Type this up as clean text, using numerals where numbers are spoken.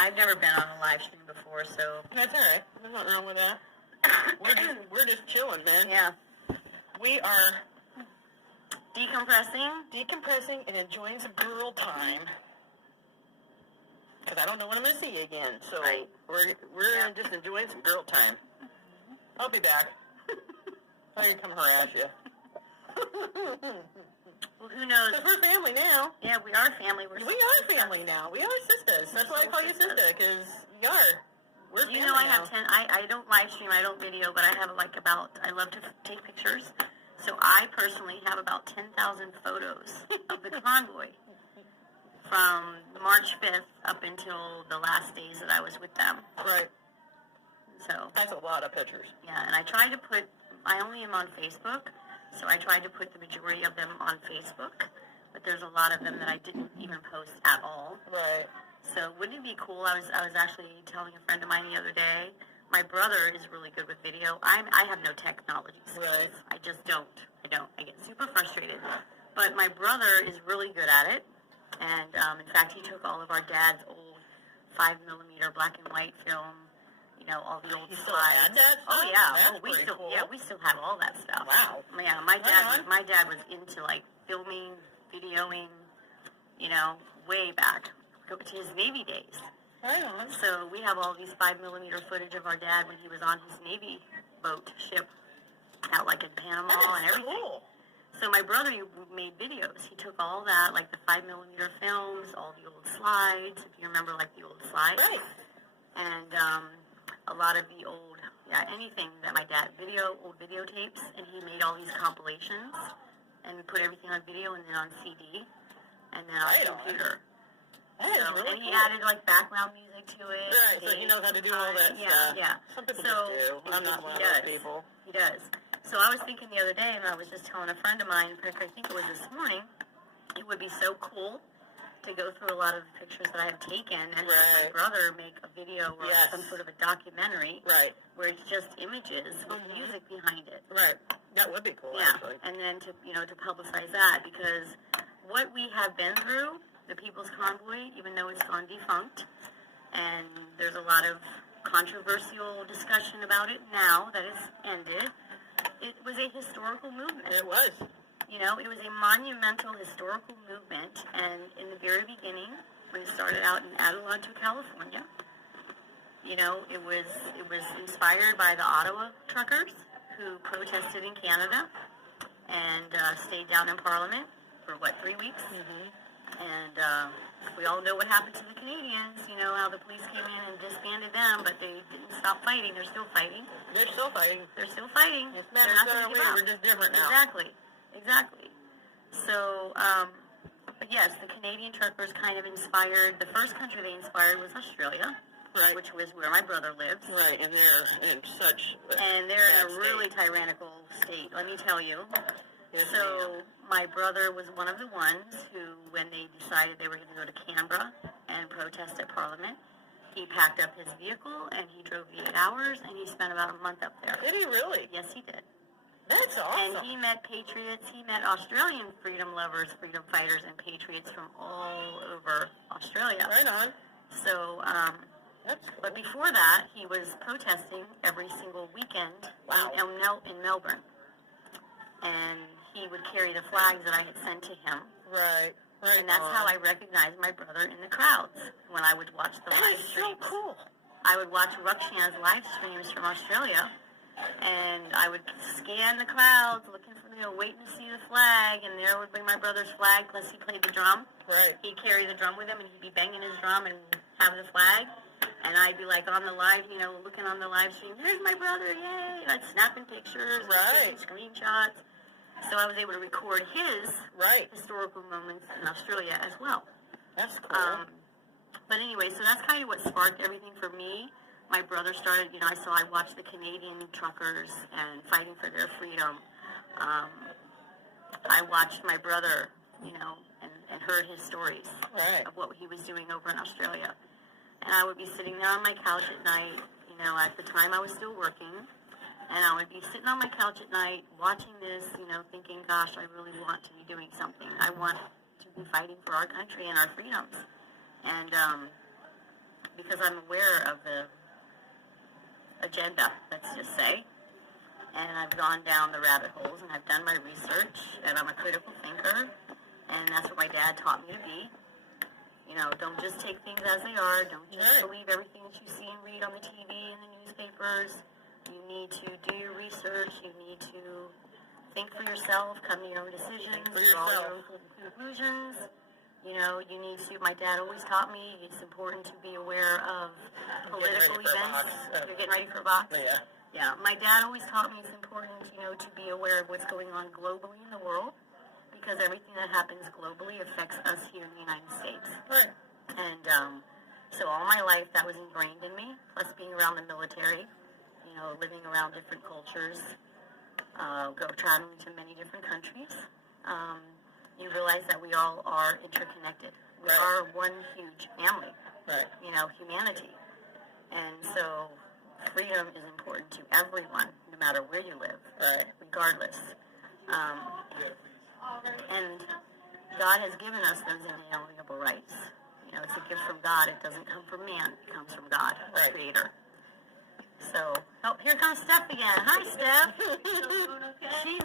I've never been on a live stream before, so... That's all right. There's nothing wrong with that. We're just chilling, man. Yeah. We are... Decompressing and enjoying some girl time. Because I don't know when I'm going to see you again. So right. we're just enjoying some girl time. I'll be back. I can come harass you. Well, who knows? Because we're family now. Yeah, we are family. We are family now. We are sisters. That's why I call you sister, because you are. We're family know, I now. have 10. I don't live stream. I don't video, but I have I love to take pictures. So I personally have about 10,000 photos of the convoy from March 5th up until the last days that I was with them. Right. So that's a lot of pictures. Yeah, and I only am on Facebook, so I tried to put the majority of them on Facebook, but there's a lot of them that I didn't even post at all. Right. So wouldn't it be cool? I was actually telling a friend of mine the other day, my brother is really good with video. I have no technology skills. Right. I just don't. I get super frustrated. But my brother is really good at it. And, in fact, he took all of our dad's old 5mm black and white film, all the old you slides. Still had that stuff? Oh, yeah. That's we still cool. Yeah, we still have all that stuff. Wow. Yeah, my dad was into, filming, videoing, way back to his Navy days. Right on. So we have all these 5mm footage of our dad when he was on his Navy ship out in Panama and everything. Cool. So my brother made videos. He took all that, the 5mm films, all the old slides, if you remember the old slides. Right. And a lot of the old, anything that my dad old videotapes, and he made all these compilations and put everything on video and then on CD and then on computer. That is really and he cool. added background music to it. Right, so he knows how to do all that stuff. Yeah. Some people just do. I'm not one of those people. He does. So I was thinking the other day, and I was just telling a friend of mine, I think it was this morning, it would be so cool to go through a lot of the pictures that I have taken and have my brother make a video or some sort of a documentary where it's just images with music behind it. Right. That would be cool, actually. And then to publicize that, because what we have been through, the People's Convoy, even though it's gone defunct, and there's a lot of controversial discussion about it now that it's ended, it was a historical movement. It was. It was a monumental historical movement, and in the very beginning, when it started out in Adelanto, California, it was inspired by the Ottawa truckers who protested in Canada and stayed down in Parliament for, 3 weeks? Mm-hmm. And we all know what happened to the Canadians, how the police came in and disbanded them, but they didn't stop fighting. They're still fighting. They're still fighting. They're still fighting. It's not They're not going to give up. We're just different now. Exactly. So, but yes, the Canadian truckers kind of inspired, the first country they inspired was Australia, which was where my brother lives. Right, and they're in such And they're in a really tyrannical state, let me tell you. Yes, so my brother was one of the ones who, when they decided they were going to go to Canberra and protest at Parliament, he packed up his vehicle and he drove the 8 hours and he spent about a month up there. Did he really? Yes, he did. That's awesome. And he met patriots. He met Australian freedom lovers, freedom fighters, and patriots from all over Australia. Right on. So, that's cool. But before that, he was protesting every single weekend in Melbourne. And he would carry the flags that I had sent to him. Right. And that's how I recognized my brother in the crowds when I would watch the live streams. That is so cool. I would watch Rukshan's live streams from Australia, and I would scan the crowds, looking for, waiting to see the flag, and there would be my brother's flag, plus he played the drum. Right. He'd carry the drum with him, and he'd be banging his drum and have the flag. And I'd be on the live, looking on the live stream, here's my brother, yay! And I'd snapping pictures, taking screenshots. So I was able to record his historical moments in Australia as well. That's cool. But anyway, so that's kind of what sparked everything for me. My brother started, I watched the Canadian truckers and fighting for their freedom. I watched my brother, and heard his stories of what he was doing over in Australia. And I would be sitting there on my couch at night, at the time I was still working. And I would be sitting on my couch at night watching this, thinking, gosh, I really want to be doing something. I want to be fighting for our country and our freedoms. And because I'm aware of the agenda, let's just say. And I've gone down the rabbit holes, and I've done my research, and I'm a critical thinker, and that's what my dad taught me to be. You know, don't just take things as they are. Don't just believe everything that you see and read on the TV and the newspapers. You need to do your research. You need to think for yourself, come to your own decisions, draw your own conclusions. You know, you need to, my dad always taught me it's important to be aware of political events. You're getting ready for a box? Yeah. Yeah, my dad always taught me it's important, you know, to be aware of what's going on globally in the world, because everything that happens globally affects us here in the United States. Right. And so all my life that was ingrained in me, plus being around the military, you know, living around different cultures, traveling to many different countries, you realize that we all are interconnected. We are one huge family, you know, humanity. And so freedom is important to everyone, no matter where you live, regardless. And God has given us those inalienable rights. You know, it's a gift from God. It doesn't come from man. It comes from God, our Creator. So, here comes Steph again. Hi, Steph. She's